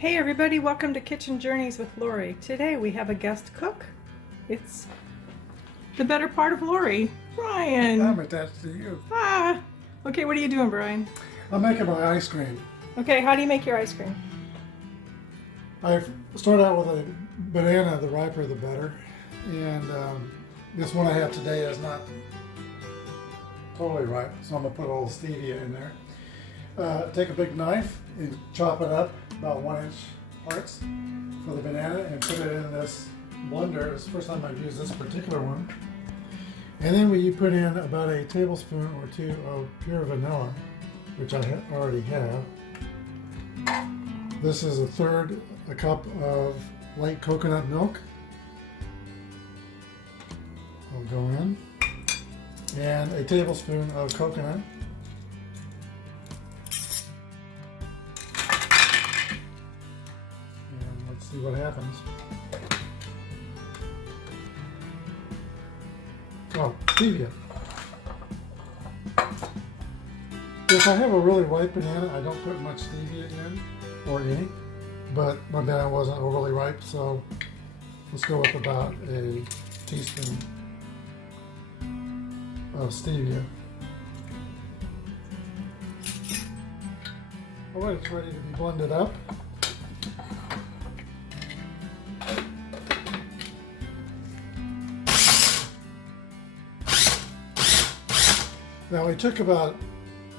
Hey everybody, welcome to Kitchen Journeys with Lori. Today we have a guest cook. It's the better part of Lori, Brian. I'm attached to you. Okay, what are you doing, Brian? I'm making my ice cream. Okay, how do you make your ice cream? I start out with a banana, the riper the better. And this one I have today is not totally ripe, so I'm gonna put a little stevia in there. Take a big knife and chop it up about 1-inch parts for the banana and put it in this blender. It's the first time I've used this particular one. And then you put in about a tablespoon or two of pure vanilla, which I already have. This is a cup of light coconut milk. I'll go in. And a tablespoon of coconut. And let's see what happens. Oh, stevia. If I have a really ripe banana, I don't put much stevia in, or any, but my banana wasn't overly ripe, so let's go with about a teaspoon of stevia. All right, it's ready to be blended up. Now it took about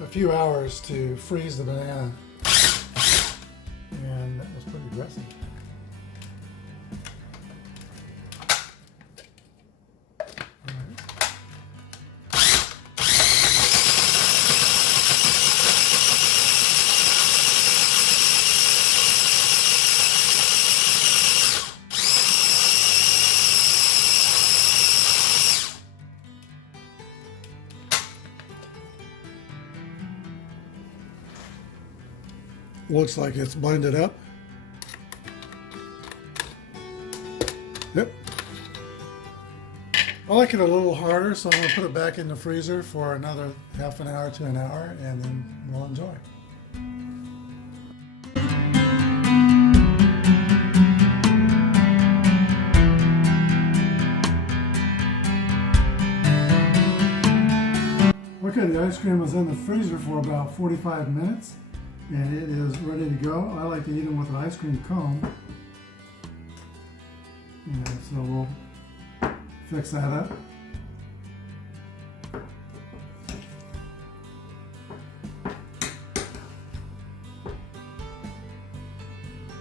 a few hours to freeze the banana, and that was pretty aggressive. Looks like it's blended up. Yep. I like it a little harder, so I'm going to put it back in the freezer for another half an hour to an hour, and then we'll enjoy. Okay, the ice cream was in the freezer for about 45 minutes. And it is ready to go. I like to eat them with an ice cream cone. And so we'll fix that up.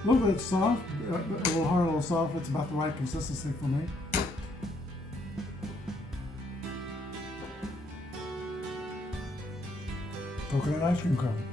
A little bit soft, a little hard, a little soft. It's about the right consistency for me. Coconut ice cream cone.